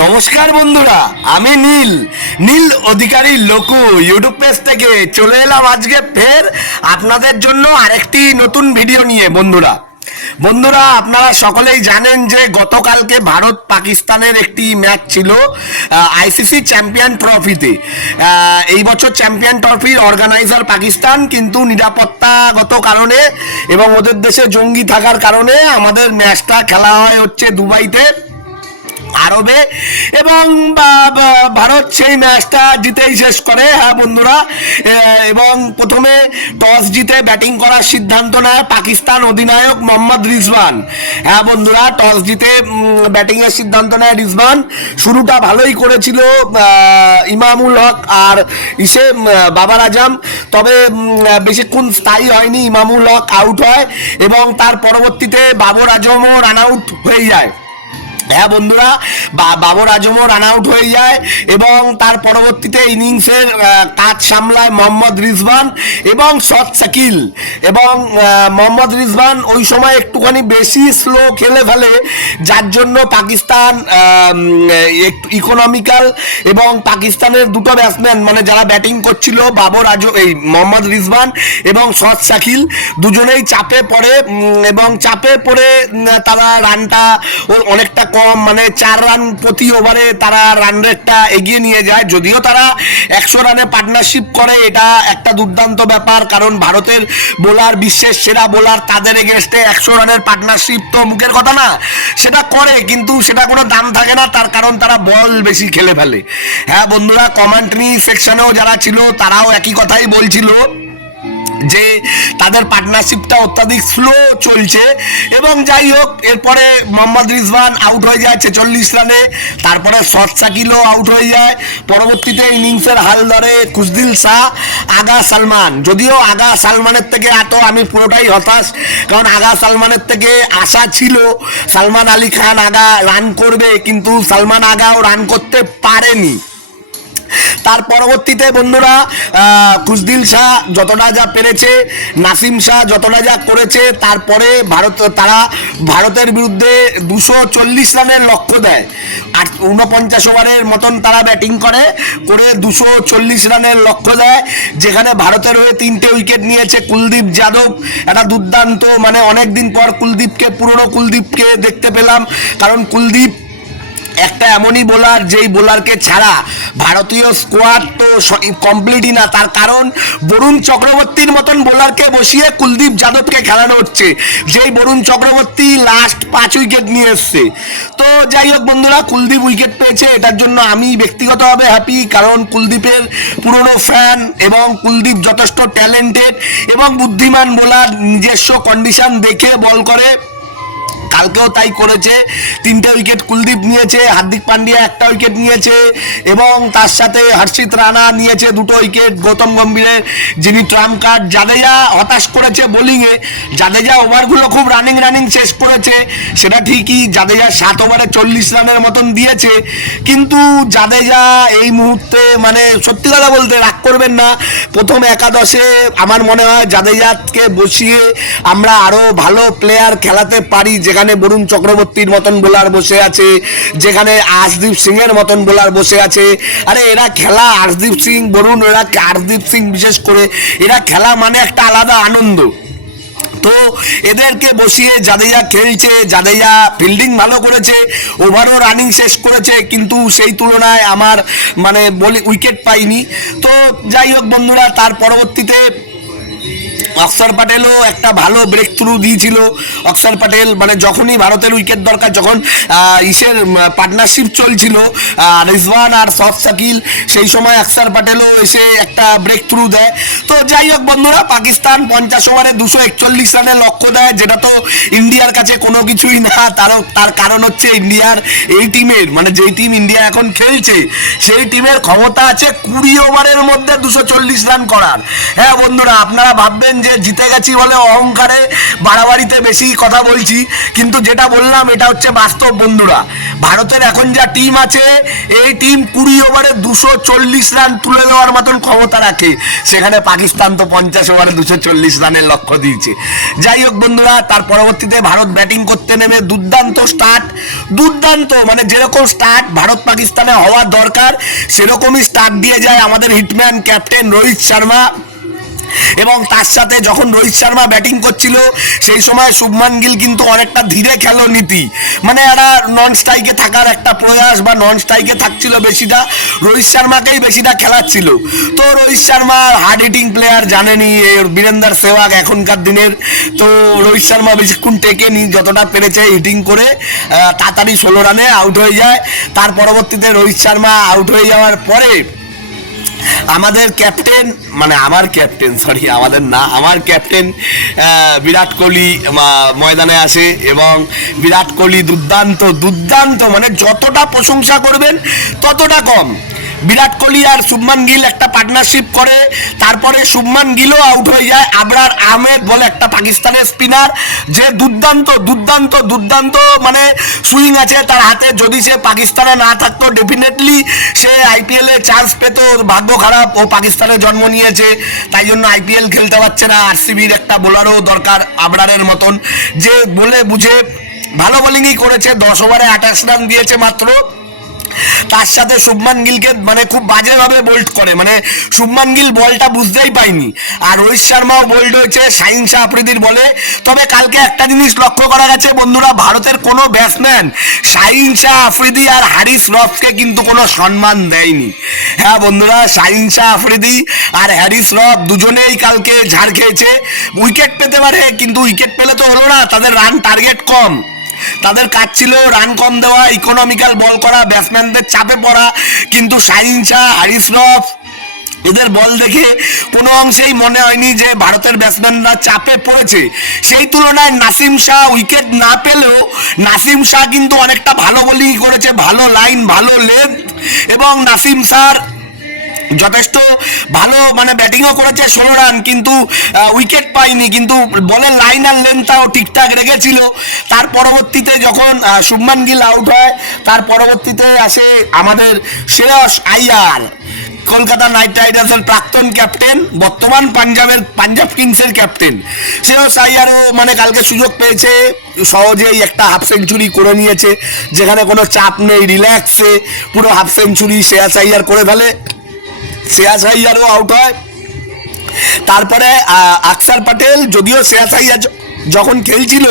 নমস্কার বন্ধুরা, আমি নীল নীল অধিকারী লোকু ইউটিউব পেজ থেকে চলে এলাম আজকে ফের আপনাদের জন্য আরেকটি নতুন ভিডিও নিয়ে। বন্ধুরা আপনারা সকলেই জানেন যে গতকালকে ভারত পাকিস্তানের একটি ম্যাচ ছিল আইসিসি চ্যাম্পিয়ন ট্রফিতে। এই বছর চ্যাম্পিয়ন ট্রফির অর্গানাইজার পাকিস্তান, কিন্তু নিরাপত্তাগত কারণে এবং ওদের দেশে জঙ্গি থাকার কারণে আমাদের ম্যাচটা খেলা হচ্ছে দুবাইতে, আরবে, এবং ভারত সেই ম্যাচটা জিতেই শেষ করে। হ্যাঁ বন্ধুরা, এবং প্রথমে টস জিতে ব্যাটিং করার সিদ্ধান্ত নেয় পাকিস্তান অধিনায়ক মোহাম্মদ রিজওয়ান। হ্যাঁ বন্ধুরা, টস জিতে ব্যাটিংয়ের সিদ্ধান্ত নেয় রিজওয়ান। শুরুটা ভালোই করেছিল ইমামুল হক আর বাবার আজম, তবে বেশিক্ষণ স্থায়ী হয়নি। ইমামুল হক আউট হয় এবং তার পরবর্তীতে বাবর আজমও রান আউট হয়ে যায়। হ্যাঁ বন্ধুরা, বাবর আজমও রান আউট হয়ে যায় এবং তার পরবর্তীতে ইনিংসের কাজ সামলায় মোহাম্মদ রিজওয়ান এবং শট শাকিল। এবং মোহাম্মদ রিজওয়ান ওই সময় একটুখানি বেশি স্লো খেলে ফেলে, যার জন্য পাকিস্তান একটু ইকোনমিক্যাল, এবং পাকিস্তানের দুটো ব্যাটসম্যান মানে যারা ব্যাটিং করছিল মোহাম্মদ রিজওয়ান এবং শট শাকিল দুজনেই চাপে পড়ে, এবং চাপে পড়ে তারা রানটা অনেকটা কম, মানে 4 রান প্রতি ওভারে তারা রান রেটটা এগিয়ে নিয়ে যায়। যদিও তারা 100 রানে পার্টনারশিপ করে, এটা একটা দুর্দান্ত ব্যাপার, কারণ ভারতের বোলার বিশ্বের সেরা বোলার, তাদের এগেনস্টে 100 রানের পার্টনারশিপ তো মুখের কথা না, সেটা করে, কিন্তু সেটা কোনো দাম থাকে না, তার কারণ তারা বল বেশি খেলে ফেলে। হ্যাঁ বন্ধুরা, কমেন্ট্রি সেকশনেও যারা ছিল তারাও একই কথাই বলছিল যে তাদের পার্টনারশিপটা অত্যাধিক স্লো চলছে। এবং যাই হোক, এরপরে মোহাম্মদ রিজওয়ান আউট হয়ে যায় 46 রানে, তারপরে শট শাকিলও আউট হয়ে যায়। পরবর্তীতে ইনিংসের হাল ধরে খুশদিল শাহ, আগা সালমান। যদিও আগা সালমানের থেকে আমি পুরোটাই হতাশ, কারণ আগা সালমানের থেকে আশা ছিল সালমান আলী খান আগা রান করবে, কিন্তু সালমান আগাও রান করতে পারেনি। তার পরবর্তীতে বন্ধুরা খুশদিল শাহ যতটা যা পেরেছে, নাসিম শাহ যতটা যা করেছে, তারপরে তারা ভারতের বিরুদ্ধে 240 রানের লক্ষ্য দেয়। 49 ওভারের মতন তারা ব্যাটিং করে 240 রানের লক্ষ্য দেয়, যেখানে ভারতের হয়ে 3টে উইকেট নিয়েছে কুলদীপ যাদব। একটা দুর্দান্ত, মানে অনেকদিন পর পুরনো কুলদীপকে দেখতে পেলাম, কারণ কুলদীপ একটা এমনই বোলার যেই বোলারকে ছাড়া ভারতীয় স্কোয়াড তো কমপ্লিটই না। তার কারণ বরুণ চক্রবর্তীর মতন বোলারকে বসিয়ে কুলদীপ যাদবকে খেলানো হচ্ছে, যেই বরুণ চক্রবর্তী লাস্ট 5 উইকেট নিয়ে এসছে। তো যাই হোক বন্ধুরা, কুলদীপ উইকেট পেয়েছে, এটার জন্য আমি ব্যক্তিগতভাবে হ্যাপি, কারণ কুলদীপের পুরনো ফ্যান, এবং কুলদীপ যথেষ্ট ট্যালেন্টেড এবং বুদ্ধিমান বোলার, নিজস্ব কন্ডিশন দেখে বল করে। কালকেও তাই করেছে, 3টে উইকেট কুলদীপ নিয়েছে, হার্দিক পান্ডিয়া 1টা উইকেট নিয়েছে, এবং তার সাথে হর্ষিত রানা নিয়েছে 2টো উইকেট। গৌতম গম্ভীরের যিনি ট্রাম্প কার্ড, জাদেজা হতাশ করেছে বোলিংয়ে। জাদেজা ওভারগুলো খুব রানিং শেষ করেছে, সেটা ঠিকই, জাদেজা 7 ওভারে 40 রানের মতন দিয়েছে, কিন্তু জাদেজা এই মুহূর্তে, মানে সত্যি কথা বলতে রাগ করবেন না, প্রথম একাদশে আমার মনে হয় জাদেজাকে বসিয়ে আমরা আরো ভালো প্লেয়ার খেলাতে পারি, যেখানে বরুণ চক্রবর্তীর মতন বোলার বসে আছে, যেখানে আর্শদীপ সিং এর মতন বোলার বসে আছে। আরে এরা খেলা, আর্শদীপ সিং, বরুণ, আর্শদীপ সিং বিশেষ করে, এরা খেলা মানে একটা আলাদা আনন্দ। তো এদেরকে বসিয়ে জাদেজা খেলছে, জাদেজা ফিল্ডিং ভালো করেছে, ওভারও রানিং শেষ করেছে, কিন্তু সেই তুলনায় আমার উইকেট পাইনি। তো যাই হোক বন্ধুরা, তার পরবর্তীতে অক্ষর প্যাটেলও একটা ভালো ব্রেক থ্রু দিয়েছিল। অক্ষর প্যাটেল যখনই ভারতের উইকেট দরকার, যখন পার্টনারশিপ চলছিল রিজওয়ান আর শট শাকিল, সেই সময় অক্ষর প্যাটেলও এসে একটা ব্রেক থ্রু দেয়। তো যাই হোক বন্ধুরা, পাকিস্তান 50 ওভারে 241 রানের লক্ষ্য দেয়, যেটা তো ইন্ডিয়ার কাছে কোনো কিছুই না। তার কারণ হচ্ছে ইন্ডিয়ার এই টিমের, যেই টিম ইন্ডিয়া এখন খেলছে, সেই টিমের ক্ষমতা আছে 20 ওভারের মধ্যে 240 রান করার। হ্যাঁ বন্ধুরা, আপনারা ভাববেন যে জিতে গেছি বলে অহংকারে বাড়াবাড়িতে বেশি কথা বলছি, কিন্তু যেটা বললাম এটা হচ্ছে বাস্তব বন্ধুরা। ভারতের এখন যা টিম আছে, এই টিম 20 ওভারে 240 রান তুলে দেওয়ার মতন ক্ষমতা রাখে, সেখানে পাকিস্তান তো 50 ওভারে 240 রানের লক্ষ্য দিয়েছে। যাই হোক বন্ধুরা, তার পরবর্তীতে ভারত ব্যাটিং করতে নেমে দুর্দান্ত স্টার্ট, দুর্দান্ত মানে যেরকম স্টার্ট ভারত পাকিস্তানে হওয়ার দরকার সেরকমই স্টার্ট দিয়ে যায় আমাদের হিটম্যান ক্যাপ্টেন রোহিত শর্মা। এবং তার সাথে যখন রোহিত শর্মা ব্যাটিং করছিল সেই সময় শুভমান গিল কিন্তু অনেকটা ধীরে খেলো নীতি, মানে এরা নন স্ট্রাইকে থাকার একটা প্রয়াস বা নন স্ট্রাইকে থাকছিল বেশিটা, রোহিত শর্মাকেই বেশিটা খেলাচ্ছিল। তো Rohit Sharma hard hitting player, জানেনি বীরেন্দর সেহবাগ এখনকার দিনের, তো রোহিত শর্মা বেশিক্ষণ টেকেনি, যতটা পেরেছে হিটিং করে তাড়াতাড়ি 16 রানে আউট হয়ে যায়। তার পরবর্তীতে রোহিত শর্মা আউট হয়ে যাওয়ার পরে আমাদের ক্যাপ্টেন, মানে আমার ক্যাপ্টেন বিরাট কোহলি ময়দানে আসে এবং বিরাট কোহলি দুর্দান্ত মানে যতটা প্রশংসা করবেন ততটা কম। বিরাট কোহলি আর শুভমান গিল একটা পার্টনারশিপ করে, তারপরে শুভমান গিলও আউট হয়ে যায়। আবরার আহমেদ বলে একটা পাকিস্তানের স্পিনার, যে দুর্দান্ত মানে সুইং আছে তার হাতে, যদি সে পাকিস্তানে না থাকতো ডেফিনেটলি সে আইপিএল এ চান্স পেত। ভাগ্য খারাপ, ও পাকিস্তানে জন্ম নিয়েছে, তাই জন্য আইপিএল খেলতে পারছে না। আরসিবির একটা বোলারও দরকার আবরারের মতন, যে বলে বুঝে ভালো বোলিংই করেছে, 10 ওভারে 28 রান দিয়েছে মাত্র। তার সাথে শুভমান গিলকে মানে খুব বাজেভাবে বোল্ড করে, মানে শুভমান গিল বলটা বুঝতেই পাইনি। আর রোহিত শর্মাও বোল্ড হয়েছে শাহিন শাহ আফ্রিদির বলে। তবে কালকে একটা জিনিস লক্ষ্য করা গেছে বন্ধুরা, ভারতের কোনো ব্যাটসম্যান শাহিন শাহ আফ্রিদি আর হ্যারিস রফকে কিন্তু কোনো সম্মান দেয়নি। হ্যাঁ বন্ধুরা, শাহিন শাহ আফ্রিদি আর হ্যারিস রফ দুজনেই কালকে ঝাড় খেয়েছে। উইকেট পেতে পারে, কিন্তু উইকেট পেলে তো হলো না, তাদের রান টার্গেট কম, তাদের কাজ ছিল রান কম দেওয়া, ইকোনমিক্যাল বল করা, ব্যাটসম্যানদের চাপে পড়া। কিন্তু শাহিন শাহ, হারিস রফ এদের বল দেখে কোনো অংশেই মনে হয়নি যে ভারতের ব্যাটসম্যানরা চাপে পড়েছে। সেই তুলনায় নাসিম শাহ উইকেট না পেলেও নাসিম শাহ কিন্তু অনেকটা ভালো বোলিং করেছে, ভালো লাইন, ভালো লেন্থ, এবং নাসিম শাহ যথেষ্ট ভালো মানে ব্যাটিংও করেছে 16 রান, কিন্তু উইকেট পায়নি, কিন্তু বলের লাইন আর লেন্থটাও ঠিকঠাক রেখেছিল। তার পরবর্তীতে যখন শুভমান গিল আউট হয়, তার পরবর্তীতে আসে আমাদের শ্রেয়স আইয়ার, কলকাতা নাইট রাইডার্সের প্রাক্তন ক্যাপ্টেন, বর্তমান পাঞ্জাব কিংসের ক্যাপ্টেন। শ্রেয়স আইয়ারও মানে কালকে সুযোগ পেয়েছে, সহজেই একটা হাফ সেঞ্চুরি করে নিয়েছে, যেখানে কোনো চাপ নেই, রিল্যাক্সে পুরো হাফ সেঞ্চুরি শ্রেয়স আইয়ার করে ফেলে। শ্রেয়াস আইয়ারও আউট হয়। তারপরে আকসার প্যাটেল, যদিও শ্রেয়াস আইয়ার যখন খেলছিল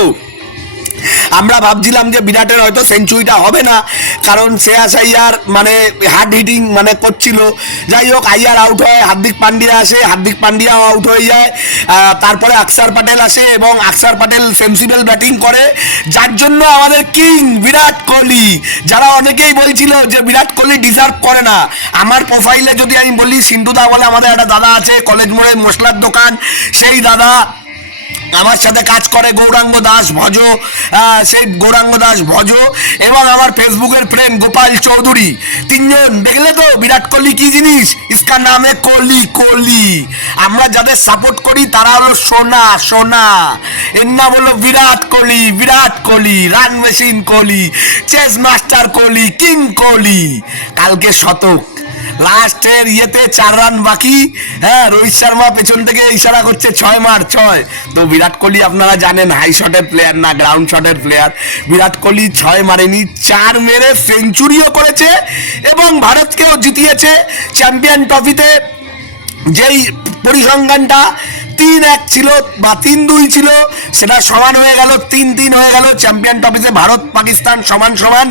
আমরা ভাবছিলাম যে বিরাটের হয়তো সেঞ্চুরিটা হবে না, কারণ শ্রেয়াস আইয়ার মানে হার্ড হিটিং মানে করছিল। যাই হোক, আইয়ার আউট হয়, হার্দিক পান্ডিয়া আসে, হার্দিক পান্ডিয়াও আউট হয়ে যায়। তারপরে আকসার প্যাটেল আসে এবং আকসার প্যাটেল সেন্সিবল ব্যাটিং করে, যার জন্য আমাদের কিং বিরাট কোহলি, যারা অনেকেই বলছিল যে বিরাট কোহলি ডিজার্ভ করে না। আমার প্রোফাইলে যদি আমি বলি, সিন্ধুদা বলে আমাদের একটা দাদা আছে কলেজ মোড়ে মশলার দোকান, সেই দাদা আমার সাথে কাজ করে, গৌরাঙ্গ দাস ভজ, সেই গৌরাঙ্গ দাস ভজ, এবং আমার ফেসবুকের ফ্রেন্ড গোপাল চৌধুরী, তিনজন দেখলে তো বিরাট কোহলি কি জিনিস, ইসকা নামে কোহলি। আমরা যাদের সাপোর্ট করি তারা হলো সোনা, এর নাম হলো Virat Kohli, run machine Kohli, chase master Kohli, king Kohli. কালকে শতক, লাস্টের ইয়েতে 4 রান বাকি, হ্যাঁ রোহিত শর্মা পেছন থেকে ইশারা করছে 6 মার 6। তো বিরাট কোহলি আপনারা জানেন হাই শটের প্লেয়ার না, গ্রাউন্ড শটের প্লেয়ার। বিরাট কোহলি 6 মারেনি, 4 মেরে সেঞ্চুরিও করেছে এবং ভারতকেও জিতিয়েছে চ্যাম্পিয়ন ট্রফিতে। যেই পরিসংখ্যানটা 3-1 ছিল বা 3-2 ছিল, সেটা সমান হয়ে গেল, 3-3 হয়ে গেল। চ্যাম্পিয়ন ট্রফিতে ভারত পাকিস্তান সমান,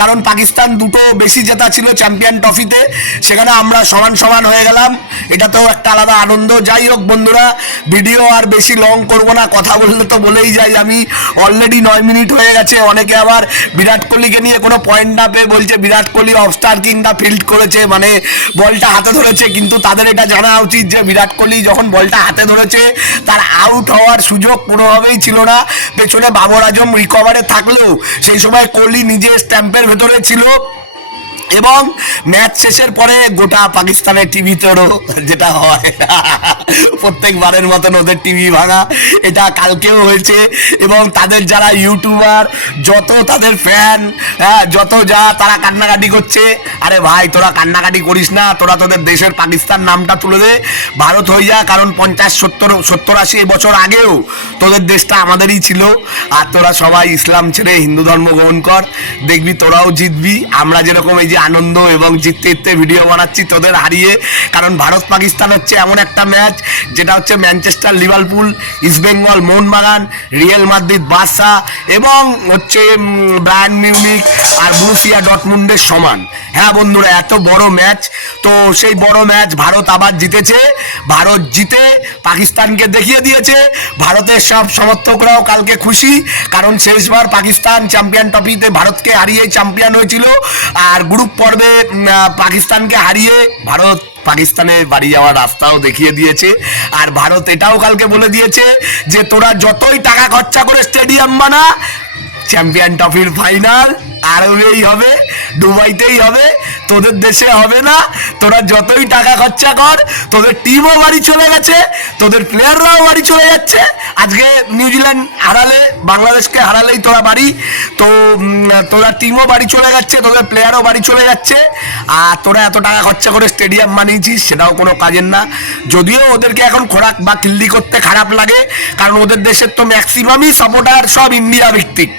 কারণ পাকিস্তান দুটো বেশি জেতা ছিল চ্যাম্পিয়ন ট্রফিতে, সেখানে আমরা সমান হয়ে গেলাম। এটাতেও একটা আলাদা আনন্দ। যাই হোক বন্ধুরা, ভিডিও আর বেশি লং করব না, কথা বললে তো বলেই যাই আমি, অলরেডি 9 মিনিট হয়ে গেছে। অনেকে আবার বিরাট কোহলিকে নিয়ে কোনো পয়েন্ট না পেয়ে বলছে বিরাট কোহলি অফস্টার কিংটা ফিল্ড করেছে, মানে বলটা হাতে ধরেছে, কিন্তু তাদের এটা জানা উচিত যে বিরাট কোহলি যখন বলটা হাতে ধরেছে তার আউট হওয়ার সুযোগ কোনোভাবেই ছিল না। পেছনে বাবর আজম রিকভারে থাকলেও সেই সময় কোহলি নিজে স্ট্যাম্পের ভেতরে ছিল এবং ম্যাচ শেষের পরে গোটা পাকিস্তানের টিভিতেও যেটা হয় প্রত্যেকবারের মতন ওদের টিভি ভাঙা, এটা কালকেও হয়েছে। এবং তাদের যারা ইউটিউবার, যত তাদের ফ্যান, হ্যাঁ যত যা, তারা কান্নাকাটি করছে। আরে ভাই তোরা কান্নাকাটি করিস না, তোরা তোদের দেশের পাকিস্তান নামটা তুলে দে, ভারত হয়ে যা। কারণ 50-70-80 বছর আগেও তোদের দেশটা আমাদেরই ছিল। আর তোরা সবাই ইসলাম ছেড়ে হিন্দু ধর্ম গ্রহণ কর, দেখবি তোরাও জিতবি। আমরা যেরকম এই যে আনন্দ এবং জিততে জিততে ভিডিও বানাচ্ছি তোদের হারিয়ে, কারণ ভারত পাকিস্তান হচ্ছে এমন একটা ম্যাচ যেটা হচ্ছে Manchester Liverpool, East Bengal Mohun Bagan, real Madrid Barca এবং হচ্ছে বায়ার্ন মিউনিখ আর বরুসিয়া ডর্টমুন্ডের সমান। হ্যাঁ বন্ধুরা, এত বড় ম্যাচ, তো সেই বড় ম্যাচ ভারত আবার জিতেছে। ভারত জিতে পাকিস্তানকে দেখিয়ে দিয়েছে। ভারতের সব সমর্থকরাও কালকে খুশি, কারণ শেষবার পাকিস্তান চ্যাম্পিয়ন ট্রফিতে ভারতকে হারিয়ে চ্যাম্পিয়ন হয়েছিল। আর গ্রুপ পর্বে পাকিস্তানকে হারিয়ে ভারত পাকিস্তানে বাড়ি যাওয়ার রাস্তাও দেখিয়ে দিয়েছে। আর ভারত এটাও কালকে বলে দিয়েছে যে তোরা যতই টাকা খরচা করে স্টেডিয়াম বানা, চ্যাম্পিয়ন ট্রফির ফাইনাল আরবেই হবে, দুবাইতেই হবে, তোদের দেশে হবে না। তোরা যতই টাকা খরচা কর, তোদের টিমও বাড়ি চলে গেছে, তোদের প্লেয়াররাও বাড়ি চলে যাচ্ছে। আজকে নিউজিল্যান্ড হারালে, বাংলাদেশকে হারালেই তোরা বাড়ি, তো তোরা টিমও বাড়ি চলে যাচ্ছে, তোদের প্লেয়ারও বাড়ি চলে যাচ্ছে। আর তোরা এত টাকা খরচা করে স্টেডিয়াম বানিয়েছিস, সেটাও কোনো কাজের না। যদিও ওদেরকে এখন খোরাক বা কিল্লি করতে খারাপ লাগে, কারণ ওদের দেশের তো ম্যাক্সিমামই সাপোর্টার সব ইন্ডিয়া ভিত্তিক।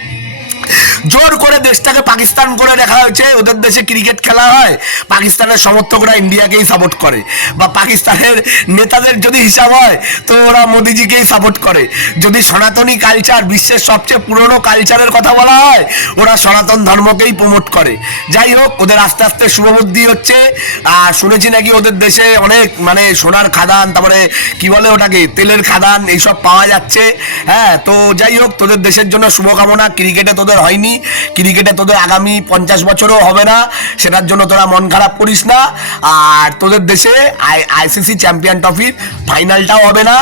জোর করে দেশটাকে পাকিস্তান করে দেখা হয়েছে। ওদের দেশে ক্রিকেট খেলা হয়, পাকিস্তানের সমর্থকরা ইন্ডিয়াকেই সাপোর্ট করে, বা পাকিস্তানের নেতাদের যদি হিসাব হয় তো ওরা মোদিজিকেই সাপোর্ট করে। যদি সনাতনী কালচার, বিশ্বের সবচেয়ে পুরনো কালচারের কথা বলা হয়, ওরা সনাতন ধর্মকেই প্রমোট করে। যাই হোক, ওদের আস্তে আস্তে শুভবুদ্ধি হচ্ছে। আর শুনেছি নাকি ওদের দেশে অনেক মানে সোনার খাদান, তারপরে কি বলে ওটাকে, তেলের খাদান, এইসব পাওয়া যাচ্ছে। হ্যাঁ, তো যাই হোক, তোদের দেশের জন্য শুভকামনা। ক্রিকেটে তোদের হয়নি, ক্রিকেটে তোদের আগামী 50 বছরও হবে না, সেটার জন্য তোরা মন খারাপ করিস না। আর তোদের দেশে আইসিসি চ্যাম্পিয়ন ট্রফির ফাইনালটাও হবে না।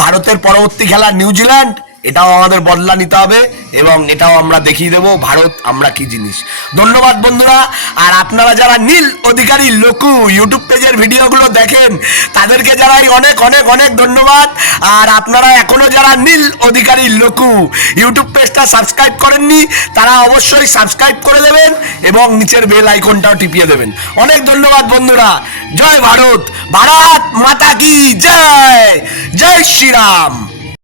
ভারতের পরবর্তী খেলা নিউজিল্যান্ড, এটাও আমাদের বদলা নিতে হবে এবং এটাও আমরা দেখিয়ে দেবো ভারত আমরা কি জিনিস। ধন্যবাদ বন্ধুরা। আর আপনারা যারা নীল অধিকারী লোকু ইউটিউব পেজের ভিডিওগুলো দেখেন, তাদেরকে জানাই অনেক অনেক অনেক ধন্যবাদ। আর আপনারা এখনো যারা নীল অধিকারী লোকু ইউটিউব পেজটা সাবস্ক্রাইব করেননি, তারা অবশ্যই সাবস্ক্রাইব করে দেবেন এবং নিচের বেল আইকনটাও টিপিয়ে দেবেন। অনেক ধন্যবাদ বন্ধুরা। জয় ভারত, ভারত মাতা কি জয়, জয় শ্রীরাম।